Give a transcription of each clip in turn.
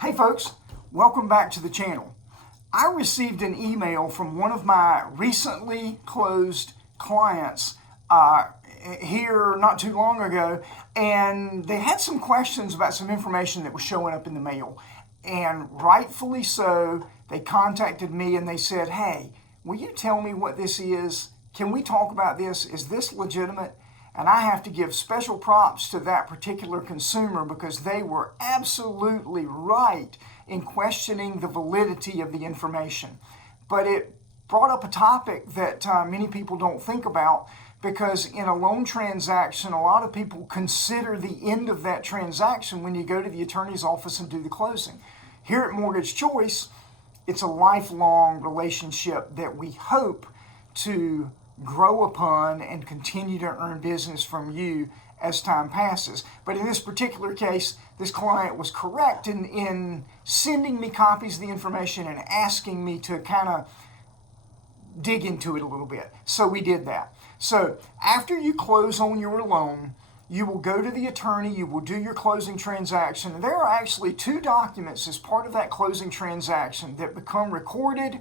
Hey folks, welcome back to the channel. I received an email from one of my recently closed clients here not too long ago, and they had some questions about some information that was showing up in the mail. And rightfully so, they contacted me and they said, hey, will you tell me what this is? Can we talk about this? Is this legitimate? And I have to give special props to that particular consumer because they were absolutely right in questioning the validity of the information. But it brought up a topic that many people don't think about, because in a loan transaction, a lot of people consider the end of that transaction when you go to the attorney's office and do the closing. Here at Mortgage Choice, it's a lifelong relationship that we hope to grow upon and continue to earn business from you as time passes. But in this particular case, this client was correct in sending me copies of the information and asking me to kind of dig into it a little bit. So we did that. So after you close on your loan, you will go to the attorney, you will do your closing transaction. There are actually 2 documents as part of that closing transaction that become recorded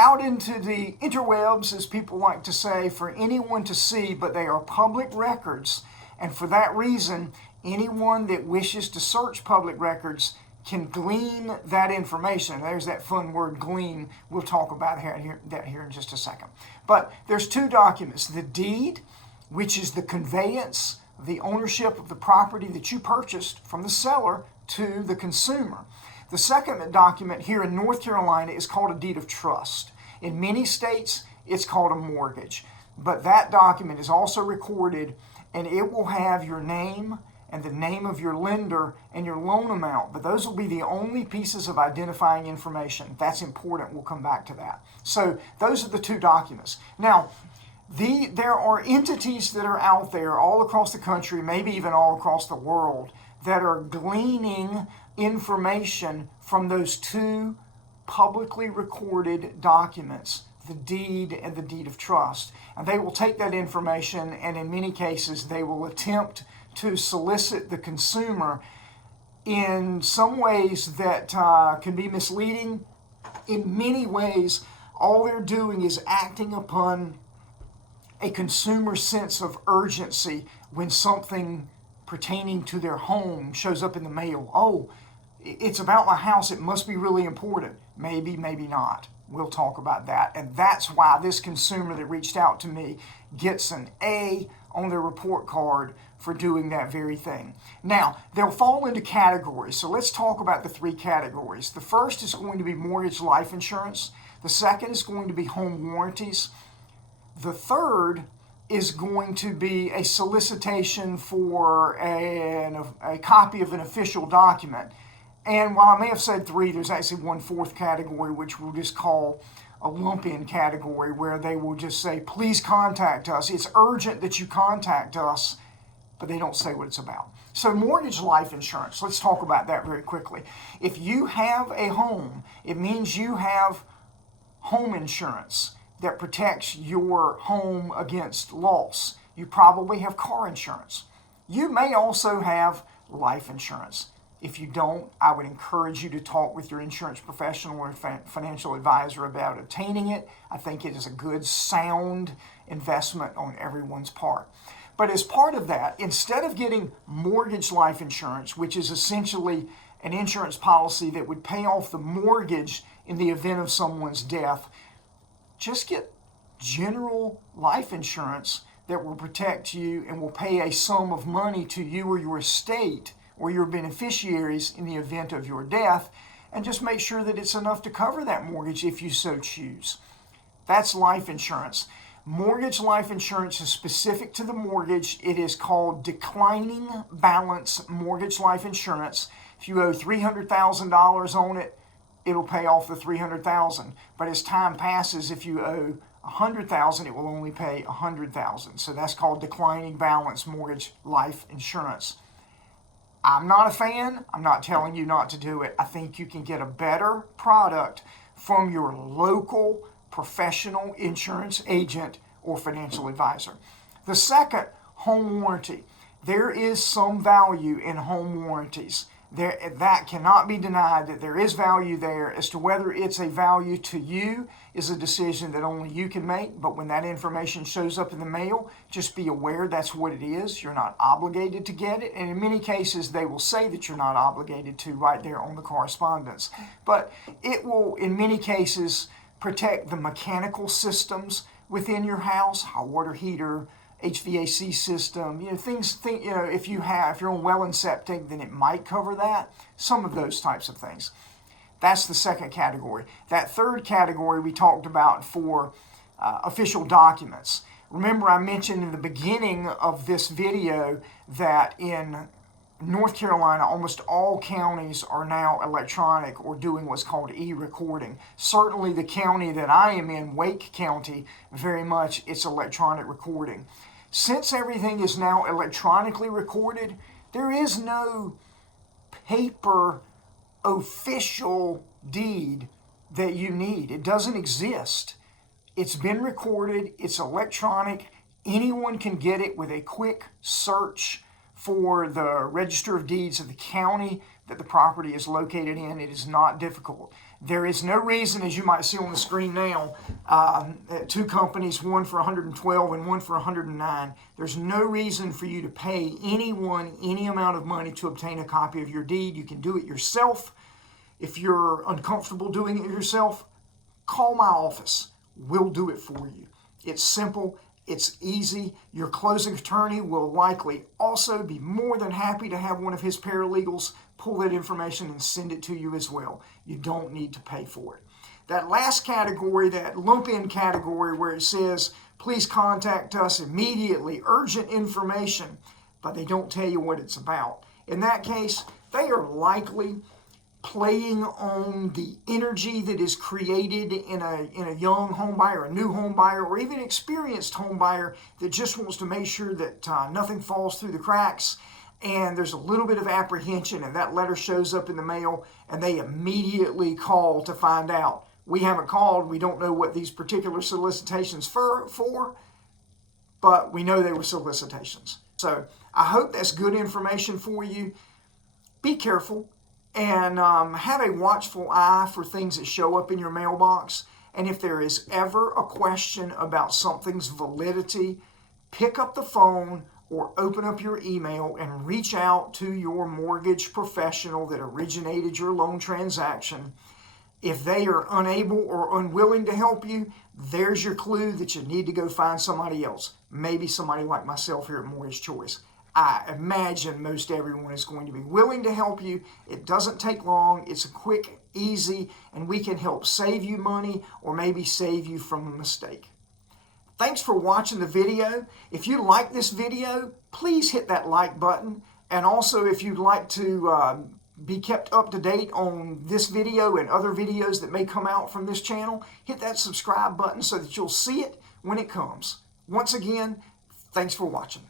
out into the interwebs, as people like to say, for anyone to see, but they are public records. And for that reason, anyone that wishes to search public records can glean that information. There's that fun word, glean. We'll talk about that here in just a second. But there's 2 documents. The deed, which is the conveyance, the ownership of the property that you purchased from the seller to the consumer. The second document here in North Carolina is called a deed of trust. In many states, it's called a mortgage. But that document is also recorded, and it will have your name and the name of your lender and your loan amount. But those will be the only pieces of identifying information. That's important. We'll come back to that. So those are the 2 documents. Now, there are entities that are out there all across the country, maybe even all across the world, that are gleaning information from those 2 publicly recorded documents, the deed and the deed of trust. And they will take that information, and in many cases they will attempt to solicit the consumer in some ways that can be misleading. In many ways, all they're doing is acting upon a consumer's sense of urgency when something pertaining to their home shows up in the mail. Oh, it's about my house, it must be really important. Maybe, maybe not. We'll talk about that. And that's why this consumer that reached out to me gets an A on their report card for doing that very thing. Now, they'll fall into categories. So let's talk about the 3 categories. The first is going to be mortgage life insurance. The second is going to be home warranties. The third is going to be a solicitation for a copy of an official document. And while I may have said 3, there's actually 1/4 category, which we'll just call a lump-in category, where they will just say, please contact us. It's urgent that you contact us, but they don't say what it's about. So mortgage life insurance, let's talk about that very quickly. If you have a home, it means you have home insurance that protects your home against loss. You probably have car insurance. You may also have life insurance. If you don't, I would encourage you to talk with your insurance professional or financial advisor about obtaining it. I think it is a good, sound investment on everyone's part. But as part of that, instead of getting mortgage life insurance, which is essentially an insurance policy that would pay off the mortgage in the event of someone's death, just get general life insurance that will protect you and will pay a sum of money to you or your estate or your beneficiaries in the event of your death, and just make sure that it's enough to cover that mortgage if you so choose. That's life insurance. Mortgage life insurance is specific to the mortgage. It is called declining balance mortgage life insurance. If you owe $300,000 on it, it'll pay off the $300,000. But as time passes, if you owe $100,000, it will only pay $100,000. So that's called declining balance mortgage life insurance. I'm not a fan. I'm not telling you not to do it. I think you can get a better product from your local professional insurance agent or financial advisor. The second, home warranty. There is some value in home warranties. That cannot be denied, that there is value there. As to whether it's a value to you is a decision that only you can make. But when that information shows up in the mail, just be aware that's what it is. You're not obligated to get it. And in many cases, they will say that you're not obligated to right there on the correspondence. But it will, in many cases, protect the mechanical systems within your house, hot water heater, HVAC system, if you're on well and septic, then it might cover that. Some of those types of things. That's the second category. That third category we talked about for official documents. Remember, I mentioned in the beginning of this video that in North Carolina, almost all counties are now electronic or doing what's called e-recording. Certainly the county that I am in, Wake County, very much it's electronic recording. Since everything is now electronically recorded, there is no paper official deed that you need. It doesn't exist. It's been recorded, it's electronic. Anyone can get it with a quick search for the Register of Deeds of the county that the property is located in. It is not difficult. There is no reason, as you might see on the screen now, two companies, one for $112 and one for $109. There's no reason for you to pay anyone any amount of money to obtain a copy of your deed. You can do it yourself. If you're uncomfortable doing it yourself, call my office. We'll do it for you. It's simple. It's easy. Your closing attorney will likely also be more than happy to have one of his paralegals pull that information and send it to you as well. You don't need to pay for it. That last category, that lump-in category where it says, please contact us immediately, urgent information, but they don't tell you what it's about. In that case, they are likely playing on the energy that is created in a young home buyer, a new home buyer, or even experienced home buyer that just wants to make sure that nothing falls through the cracks. And there's a little bit of apprehension, and that letter shows up in the mail, and they immediately call to find out. We haven't called. We don't know what these particular solicitations for, but we know they were solicitations. So I hope that's good information for you. Be careful. And have a watchful eye for things that show up in your mailbox. And if there is ever a question about something's validity, pick up the phone or open up your email and reach out to your mortgage professional that originated your loan transaction. If they are unable or unwilling to help you, there's your clue that you need to go find somebody else. Maybe somebody like myself here at Mortgage Choice. I imagine most everyone is going to be willing to help you. It doesn't take long. It's a quick, easy, and we can help save you money or maybe save you from a mistake. Thanks for watching the video. If you like this video, please hit that like button. And also, if you'd like to be kept up to date on this video and other videos that may come out from this channel, hit that subscribe button so that you'll see it when it comes. Once again, thanks for watching.